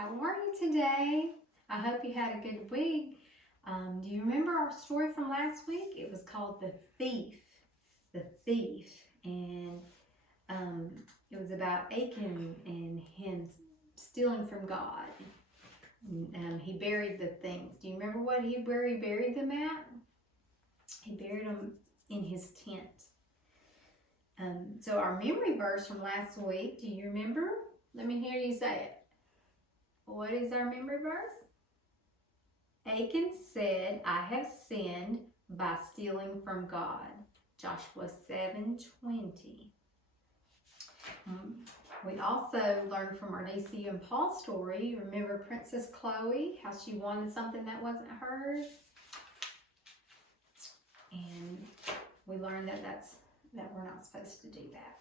How are you today? I hope you had a good week. Do you remember our story from last week? It was called The Thief. The Thief. And it was about Achan and him stealing from God. He buried the things. Do you remember where he buried them at? He buried them in his tent. So our memory verse from last week, do you remember? Let me hear you say it. What is our memory verse? Achan said, I have sinned by stealing from God. Joshua 7:20. We also learned from our Nisi and Paul story. You remember Princess Chloe, how she wanted something that wasn't hers? And we learned that we're not supposed to do that.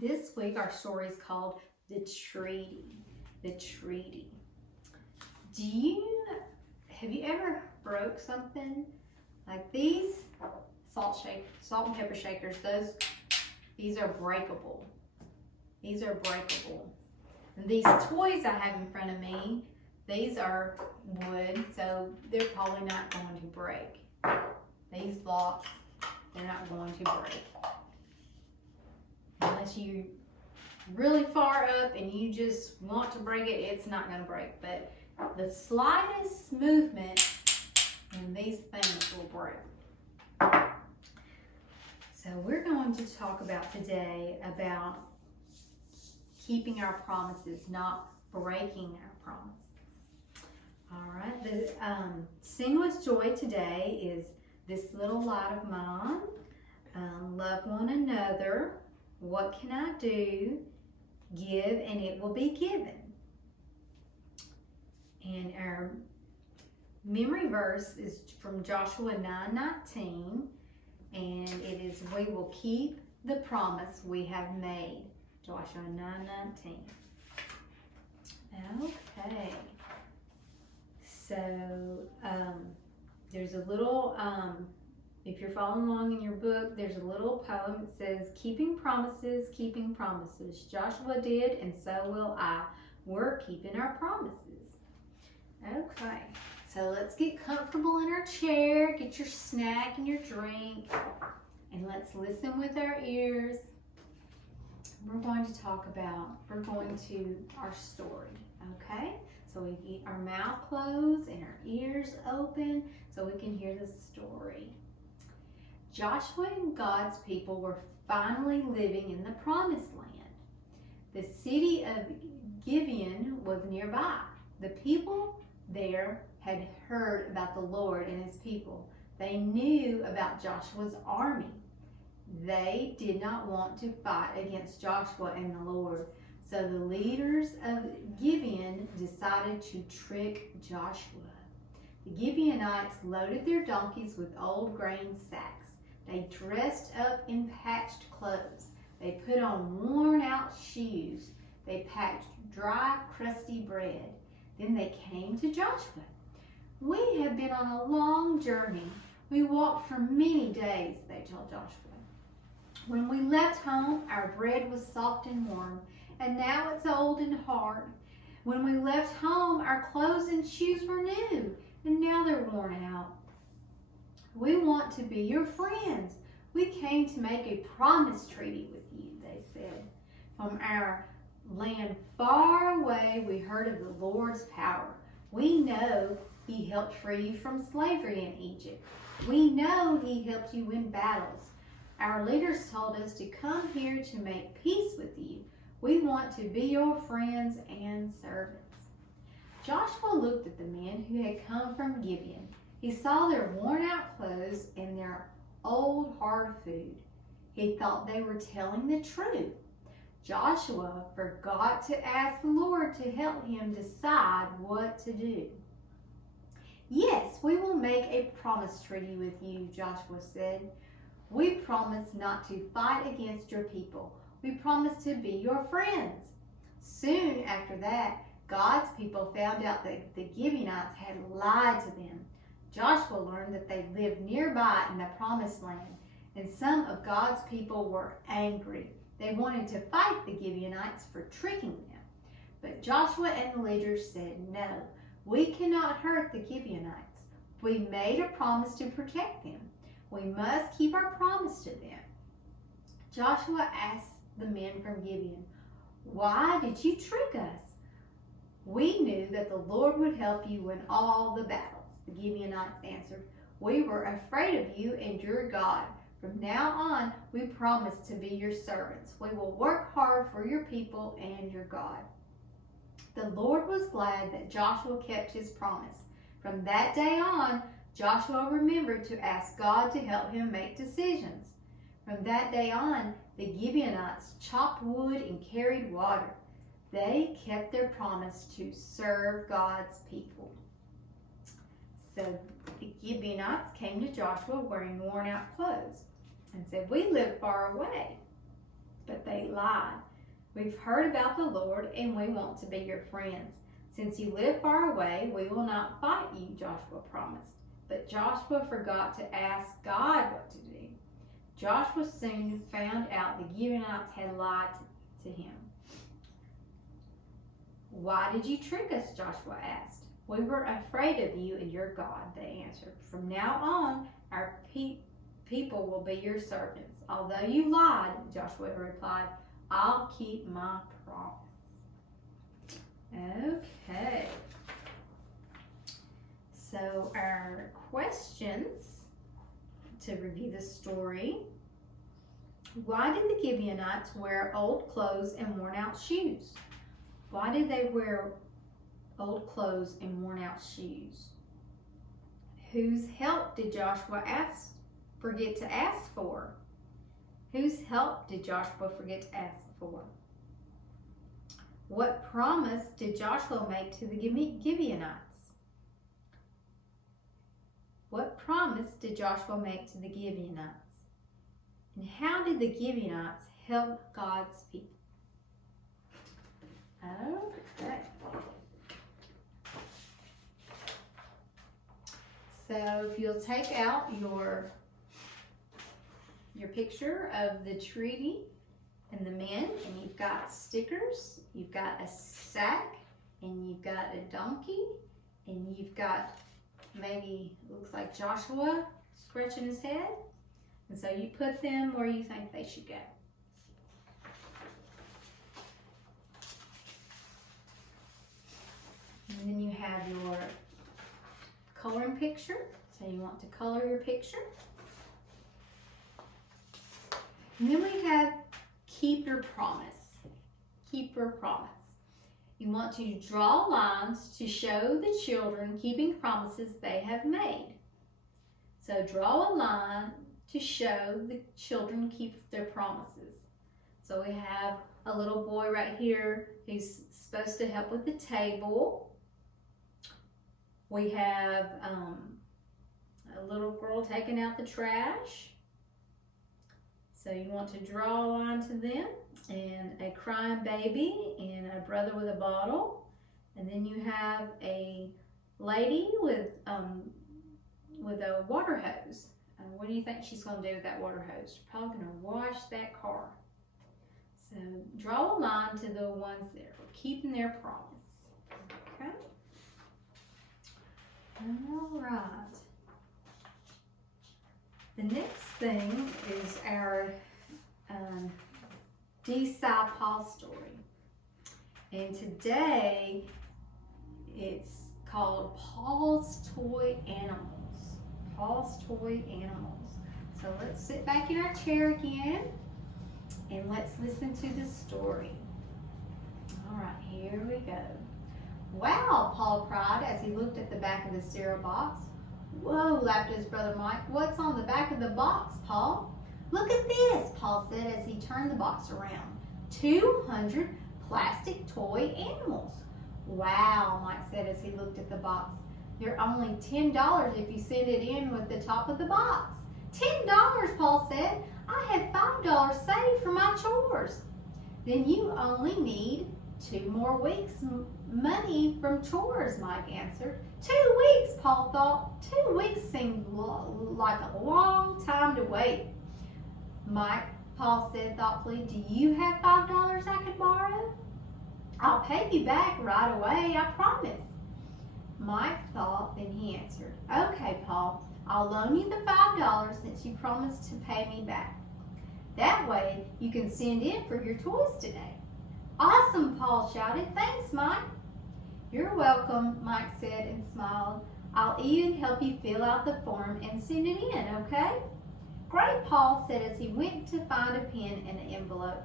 This week our story is called The Treaty. The Treaty. Have you ever broke something? Like these salt and pepper shakers, these are breakable. These are breakable. And these toys I have in front of me, these are wood, so they're probably not going to break. These blocks, they're not going to break. Unless you really far up and you just want to break it, it's not going to break. But the slightest movement and these things will break. So we're going to talk about today about keeping our promises, not breaking our promises. All right, the Sing with Joy today is This Little Light of Mine, Love One Another, What Can I Do? Give and it will be given. And our memory verse is from Joshua 9:19, and it is, we will keep the promise we have made. Joshua 9:19. Okay. So there's a little, if you're following along in your book, there's a little poem that says, keeping promises, Joshua did, and so will I. We're keeping our promises. Okay, so let's get comfortable in our chair, get your snack and your drink, and let's listen with our ears. We're going to our story, okay? So we keep our mouth closed and our ears open so we can hear the story. Joshua and God's people were finally living in the promised land. The city of Gibeon was nearby. The people there had heard about the Lord and his people. They knew about Joshua's army. They did not want to fight against Joshua and the Lord. So the leaders of Gibeon decided to trick Joshua. The Gibeonites loaded their donkeys with old grain sacks. They dressed up in patched clothes. They put on worn-out shoes. They packed dry, crusty bread. Then they came to Joshua. We have been on a long journey. We walked for many days, they told Joshua. When we left home, our bread was soft and warm, and now it's old and hard. When we left home, our clothes and shoes were new, and now they're worn out. We want to be your friends. We came to make a promise treaty with you, they said. From our land far away, we heard of the Lord's power. We know he helped free you from slavery in Egypt. We know he helped you win battles. Our leaders told us to come here to make peace with you. We want to be your friends and servants. Joshua looked at the men who had come from Gibeon. He saw their worn-out clothes and their old, hard food. He thought they were telling the truth. Joshua forgot to ask the Lord to help him decide what to do. Yes, we will make a promise treaty with you, Joshua said. We promise not to fight against your people. We promise to be your friends. Soon after that, God's people found out that the Gibeonites had lied to them. Joshua learned that they lived nearby in the promised land, and some of God's people were angry. They wanted to fight the Gibeonites for tricking them. But Joshua and the leaders said, "No, we cannot hurt the Gibeonites. We made a promise to protect them. We must keep our promise to them." Joshua asked the men from Gibeon, "Why did you trick us? We knew that the Lord would help you win all the battles." The Gibeonites answered, "We were afraid of you and your God. From now on, we promise to be your servants. We will work hard for your people and your God." The Lord was glad that Joshua kept his promise. From that day on, Joshua remembered to ask God to help him make decisions. From that day on, the Gibeonites chopped wood and carried water. They kept their promise to serve God's people. So the Gibeonites came to Joshua wearing worn out clothes and said, "We live far away." But they lied. "We've heard about the Lord and we want to be your friends. Since you live far away, we will not fight you," Joshua promised. But Joshua forgot to ask God what to do. Joshua soon found out the Gibeonites had lied to him. "Why did you trick us?" Joshua asked. "We were afraid of you and your God," they answered. "From now on, our people will be your servants." "Although you lied," Joshua replied, "I'll keep my promise." Okay. So our questions to review the story. Why did the Gibeonites wear old clothes and worn out shoes? Why did they wear old clothes and worn out shoes? Whose help did Joshua forget to ask for? Whose help did Joshua forget to ask for? What promise did Joshua make to the Gibeonites? What promise did Joshua make to the Gibeonites? And how did the Gibeonites help God's people? Okay. So if you'll take out your picture of the treaty and the men, and you've got stickers, you've got a sack, and you've got a donkey, and you've got maybe, looks like Joshua scratching his head. And so you put them where you think they should go. And then you have your coloring picture. So you want to color your picture. And then we have keep your promise. Keep your promise. You want to draw lines to show the children keeping promises they have made. So draw a line to show the children keep their promises. So we have a little boy right here who's supposed to help with the table. We have a little girl taking out the trash. So you want to draw a line to them, and a crying baby, and a brother with a bottle. And then you have a lady with a water hose. What do you think she's going to do with that water hose? She's probably going to wash that car. So draw a line to the ones that are keeping their promise. Okay. All right. The next thing is our Desai Paul story. And today it's called Paul's Toy Animals. Paul's Toy Animals. So let's sit back in our chair again and let's listen to the story. All right, here we go. "Wow," Paul cried as he looked at the back of the cereal box. "Whoa," laughed his brother Mike. "What's on the back of the box, Paul?" "Look at this," Paul said as he turned the box around. 200 plastic toy animals. "Wow," Mike said as he looked at the box. "They're only $10 if you send it in with the top of the box." $10, Paul said. "I have $5 saved for my chores." "Then you only need 2 more weeks' money from chores," Mike answered. 2 weeks, Paul thought. 2 weeks seemed like a long time to wait. "Mike," Paul said thoughtfully, "do you have $5 I could borrow?" I'll pay you back right away, I promise. Mike thought, then he answered, okay, Paul, I'll loan you the $5 since you promised to pay me back. That way you can send in for your toys today. Awesome, Paul shouted. Thanks, Mike. You're welcome, Mike said and smiled. I'll even help you fill out the form and send it in, okay? Great, Paul said as he went to find a pen and an envelope.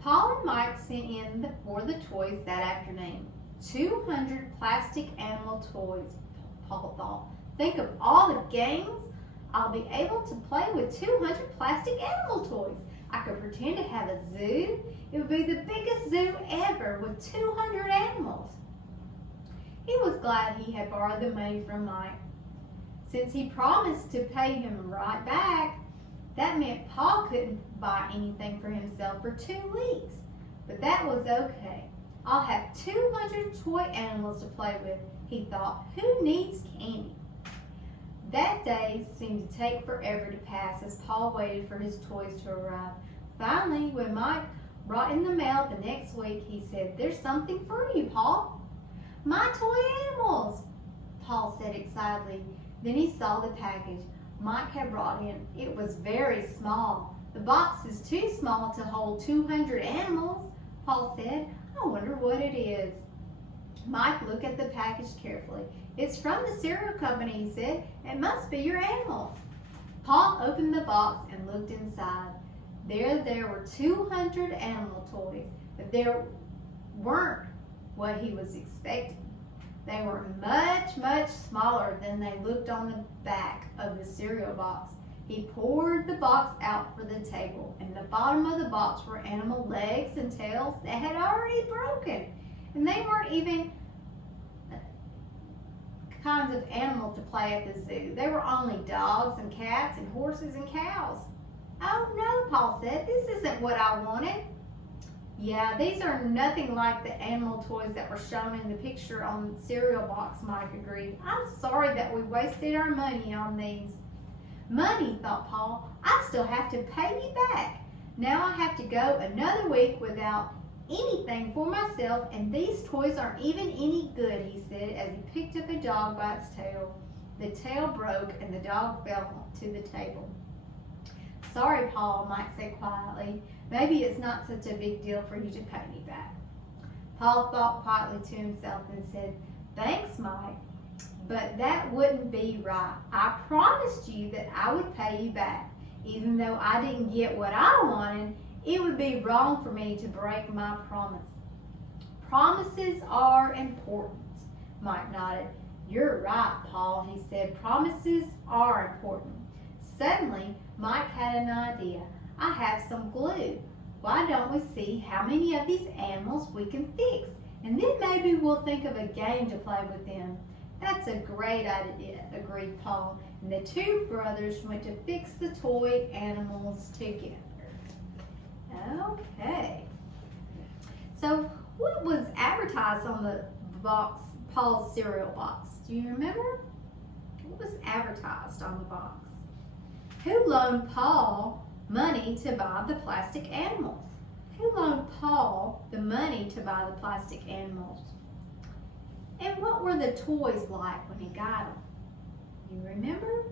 Paul and Mike sent in for the toys that afternoon. 200 plastic animal toys, Paul thought. Think of all the games I'll be able to play with 200 plastic animal toys. I could pretend to have a zoo. It would be the biggest zoo ever with 200 animals. He was glad he had borrowed the money from Mike. Since he promised to pay him right back, that meant Paul couldn't buy anything for himself for 2 weeks. But that was okay. I'll have 200 toy animals to play with, he thought. Who needs candy? That day seemed to take forever to pass as Paul waited for his toys to arrive. Finally, when Mike brought in the mail the next week, he said, there's something for you, Paul. My toy animals, Paul said excitedly. Then he saw the package Mike had brought in. It was very small. The box is too small to hold 200 animals, Paul said. I wonder what it is. Mike looked at the package carefully. It's from the cereal company, he said. It must be your animals. Paul opened the box and looked inside. There were 200 animal toys, but they weren't what he was expecting. They were much, much smaller than they looked on the back of the cereal box. He poured the box out for the table. In the bottom of the box were animal legs and tails that had already broken. And they weren't even kinds of animals to play at the zoo. They were only dogs and cats and horses and cows. Oh no, Paul said, this isn't what I wanted. Yeah, these are nothing like the animal toys that were shown in the picture on the cereal box, Mike agreed. I'm sorry that we wasted our money on these. Money, thought Paul. I still have to pay you back. Now I have to go another week without anything for myself, and these toys aren't even any good, he said as he picked up a dog by its tail. The tail broke and the dog fell to the table. Sorry, Paul, Mike said quietly. Maybe it's not such a big deal for you to pay me back. Paul thought quietly to himself and said, thanks, Mike, but that wouldn't be right. I promised you that I would pay you back. Even though I didn't get what I wanted, it would be wrong for me to break my promise. Promises are important, Mike nodded. You're right, Paul, he said. Promises are important. Suddenly, Mike had an idea. I have some glue. Why don't we see how many of these animals we can fix? And then maybe we'll think of a game to play with them. That's a great idea, agreed Paul. And the two brothers went to fix the toy animals together. Okay. So what was advertised on the box, Paul's cereal box? Do you remember? What was advertised on the box? Who loaned Paul money to buy the plastic animals? Who loaned Paul the money to buy the plastic animals? And what were the toys like when he got them? You remember?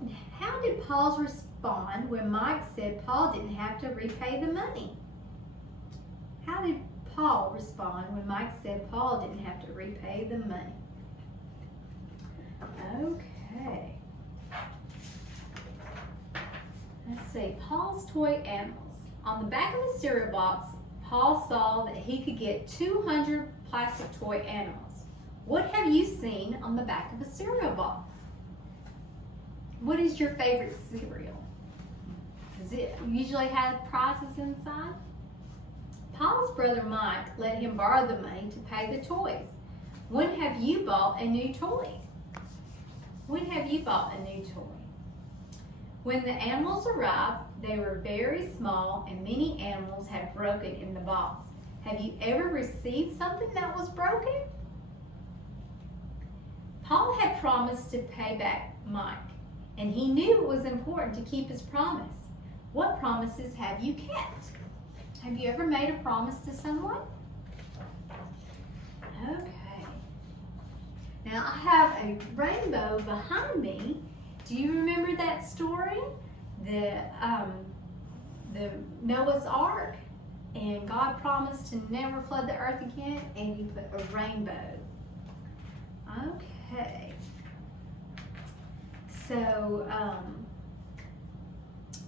And how did Paul respond when Mike said Paul didn't have to repay the money? How did Paul respond when Mike said Paul didn't have to repay the money? Okay. Let's see, Paul's toy animals. On the back of the cereal box, Paul saw that he could get 200 plastic toy animals. What have you seen on the back of a cereal box? What is your favorite cereal? Does it usually have prizes inside? Paul's brother Mike let him borrow the money to pay the toys. When have you bought a new toy? When have you bought a new toy? When the animals arrived, they were very small and many animals had broken in the box. Have you ever received something that was broken? Paul had promised to pay back Mike, and he knew it was important to keep his promise. What promises have you kept? Have you ever made a promise to someone? Now I have a rainbow behind me. Do you remember that story? The Noah's Ark, and God promised to never flood the earth again, and He put a rainbow. Okay. So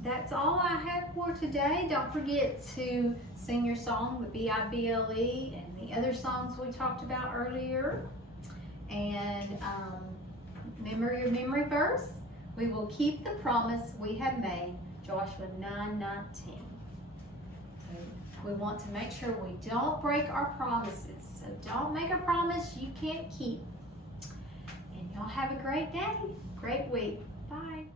that's all I have for today. Don't forget to sing your song, the Bible, and the other songs we talked about earlier. And remember your memory verse. We will keep the promise we have made, Joshua 9:19. We want to make sure we don't break our promises. So don't make a promise you can't keep. And y'all have a great day, great week. Bye.